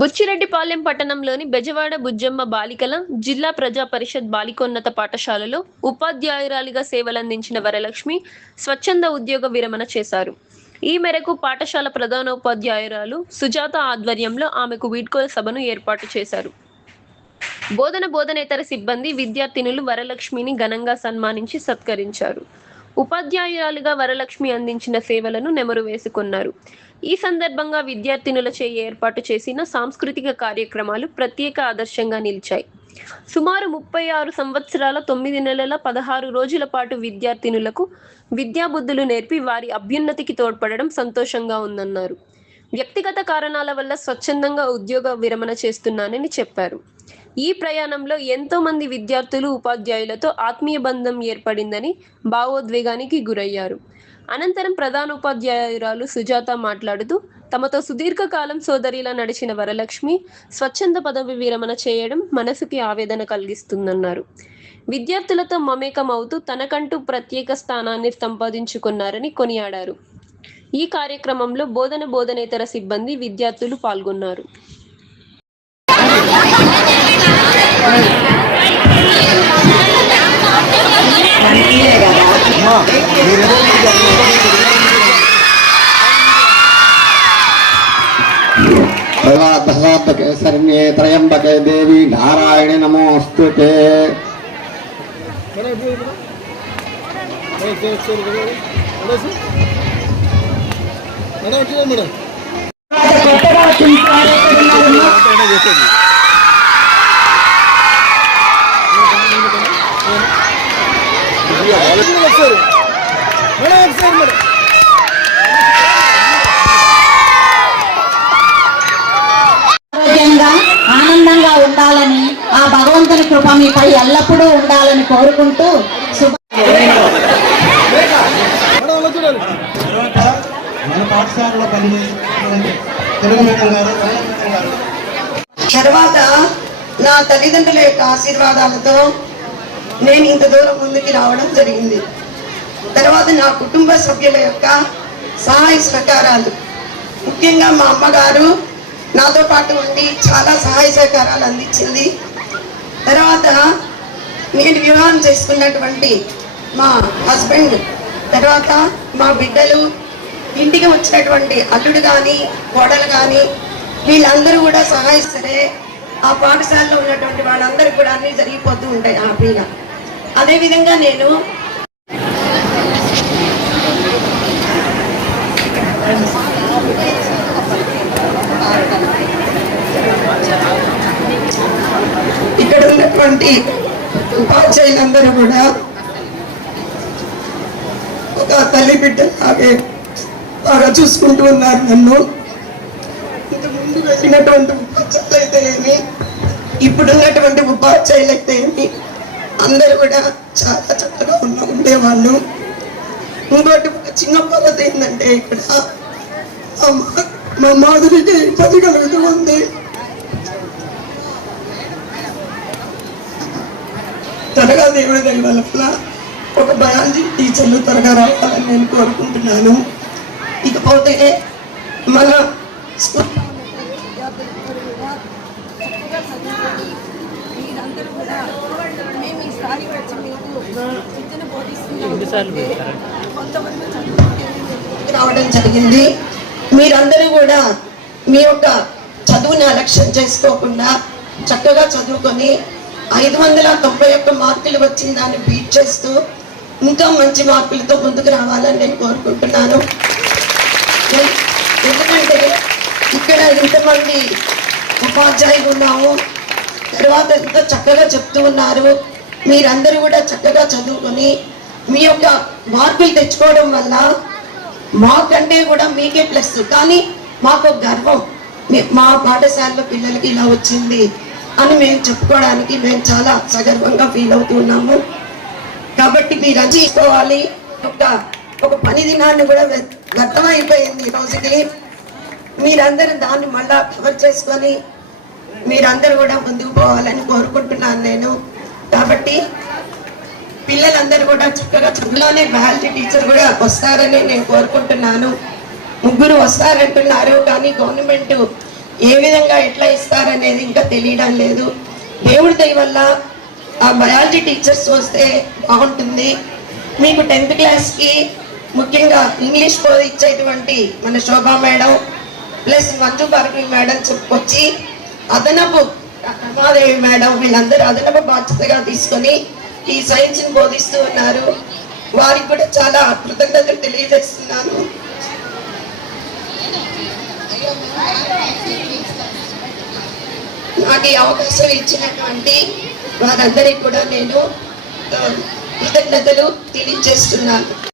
బుచ్చిరెడ్డిపాలెం పట్టణంలోని బెజవాడ బుజ్జమ్మ బాలికల జిల్లా ప్రజా పరిషత్ బాలికోన్నత పాఠశాలలో ఉపాధ్యాయురాలిగా సేవలందించిన వరలక్ష్మి స్వచ్ఛంద ఉద్యోగ విరమణ చేశారు. ఈ మేరకు పాఠశాల ప్రధానోపాధ్యాయురాలు సుజాత ఆధ్వర్యంలో ఆమెకు వీడ్కోలు సభను ఏర్పాటు చేశారు. బోధనేతర సిబ్బంది, విద్యార్థినులు వరలక్ష్మిని ఘనంగా సన్మానించి సత్కరించారు. ఉపాధ్యాయురాలిగా వరలక్ష్మి అందించిన సేవలను నెమరు వేసుకున్నారు. ఈ సందర్భంగా విద్యార్థినులచే ఏర్పాటు చేసిన సాంస్కృతిక కార్యక్రమాలు ప్రత్యేక ఆదర్శంగా నిలిచాయి. సుమారు 36 సంవత్సరాల 9 నెలల 16 రోజుల పాటు విద్యార్థినులకు విద్యాబుద్ధులు నేర్పి వారి అభ్యున్నతికి తోడ్పడడం సంతోషంగా ఉందన్నారు. వ్యక్తిగత కారణాల వల్ల స్వచ్ఛందంగా ఉద్యోగ విరమణ చేస్తున్నానని చెప్పారు. ఈ ప్రయాణంలో ఎంతో మంది విద్యార్థులు, ఉపాధ్యాయులతో ఆత్మీయ బంధం ఏర్పడిందని భావోద్వేగానికి గురయ్యారు. అనంతరం ప్రధానోపాధ్యాయురాలు సుజాత మాట్లాడుతూ, తమతో సుదీర్ఘకాలం సోదరిలా నడిచిన వరలక్ష్మి స్వచ్ఛంద పదవి విరమణ చేయడం మనసుకి ఆవేదన కలిగిస్తుందన్నారు. విద్యార్థులతో మమేకం అవుతూ తనకంటూ ప్రత్యేక స్థానాన్ని సంపాదించుకున్నారని కొనియాడారు. ఈ కార్యక్రమంలో బోధనేతర సిబ్బంది, విద్యార్థులు పాల్గొన్నారు. శరణ్యే త్రయంబకే దేవి నారాయణి నమోస్తుతే. ఆరోగ్యంగా ఆనందంగా ఉండాలని, ఆ భగవంతుని కృప మీపై ఎల్లప్పుడూ ఉండాలని కోరుకుంటూ తర్వాత నా తల్లిదండ్రుల యొక్క ఆశీర్వాదాలతో నేను ఇంత దూరం ముందుకి రావడం జరిగింది. తర్వాత నా కుటుంబ సభ్యుల యొక్క సహాయ సహకారాలు, ముఖ్యంగా మా అమ్మగారు నాతో పాటు ఉండి చాలా సహాయ సహకారాలు అందించింది. తర్వాత నేను వివాహం చేసుకున్నటువంటి మా హస్బెండ్, తర్వాత మా బిడ్డలు, ఇంటికి వచ్చినటువంటి అల్లుడు కానీ కోడలు కానీ వీళ్ళందరూ కూడా సహాయిస్తే ఆ పాఠశాలలో ఉన్నటువంటి వాళ్ళందరూ కూడా అన్నీ జరిగిపోతూ ఉంటాయి హ్యాపీగా. అదేవిధంగా నేను ఇక్కడ ఉన్నటువంటి ఉపాధ్యాయులందరూ కూడా ఒక తల్లి బిడ్డ లాగే బాగా చూసుకుంటూ ఉన్నారు నన్ను. ఇంతకుముందు వెళ్ళినటువంటి ఉపాధ్యాయులు అయితే ఏమి, ఇప్పుడున్నటువంటి ఉపాధ్యాయులు అయితే ఏమి, అందరూ కూడా చాలా చక్కగా ఉండేవాళ్ళు. ఇంకోటి ఒక చిన్న కొరత ఏంటంటే, ఇక్కడ మా మాధురికి పని కలుగుతూ ఉంది. త్వరగా దేవుడి దయ వల్ల ఒక బయాలజీ టీచర్లు త్వరగా రావాలని నేను కోరుకుంటున్నాను. ఇకపోతే మన స్కూల్ రావడం జరిగింది. మీరందరూ కూడా మీ యొక్క చదువుని అలక్ష్యం చేసుకోకుండా చక్కగా చదువుకొని 591 మార్కులు వచ్చిన దాన్ని బీట్ చేస్తూ ఇంకా మంచి మార్కులతో ముందుకు రావాలని నేను కోరుకుంటున్నాను. ఎందుకంటే ఇక్కడ ఇంతమంది ఉపాధ్యాయులు ఉన్నాము, తర్వాత ఎంతో చక్కగా చెప్తూ ఉన్నారు. మీరందరూ కూడా చక్కగా చదువుకొని మీ యొక్క మార్కులు తెచ్చుకోవడం వల్ల మాకంటే కూడా మీకే ప్లస్. కానీ మాకు గర్వం, మా పాఠశాలలో పిల్లలకి ఇలా వచ్చింది అని మేము చెప్పుకోవడానికి మేము చాలా సగర్వంగా ఫీల్ అవుతున్నాము. కాబట్టి మీరు అందించుకోవాలి. ఒక పని దినాన్ని కూడా వ్యర్థమైపోయింది ఈ రోజుకి. మీరందరూ దాన్ని మళ్ళా కవర్ చేసుకొని మీరందరూ కూడా ముందుకు పోవాలని కోరుకుంటున్నాను నేను. కాబట్టి పిల్లలందరూ కూడా చక్కగా చదువులోనే బయాలజీ టీచర్ కూడా వస్తారని నేను కోరుకుంటున్నాను. 3 వస్తారంటున్నారు, కానీ గవర్నమెంట్ ఏ విధంగా ఎట్లా ఇస్తారనేది ఇంకా తెలియడం లేదు. దేవుడి దయ వల్ల ఆ బయాలజీ టీచర్స్ వస్తే బాగుంటుంది. మీకు 10th క్లాస్కి ముఖ్యంగా ఇంగ్లీష్ బోధించేటువంటి మన Shobha madam plus Manju Bhargavi madam చెప్పుకొచ్చి అదనపు రమాదేవి మేడం వీళ్ళందరూ అదనపు బాధ్యతగా తీసుకొని ఈ సైన్స్ని బోధిస్తూ ఉన్నారు. వారికి కూడా చాలా కృతజ్ఞతలు తెలియజేస్తున్నాను. నాకు ఈ అవకాశం ఇచ్చినటువంటి వారందరికీ కూడా నేను కృతజ్ఞతలు తెలియజేస్తున్నాను.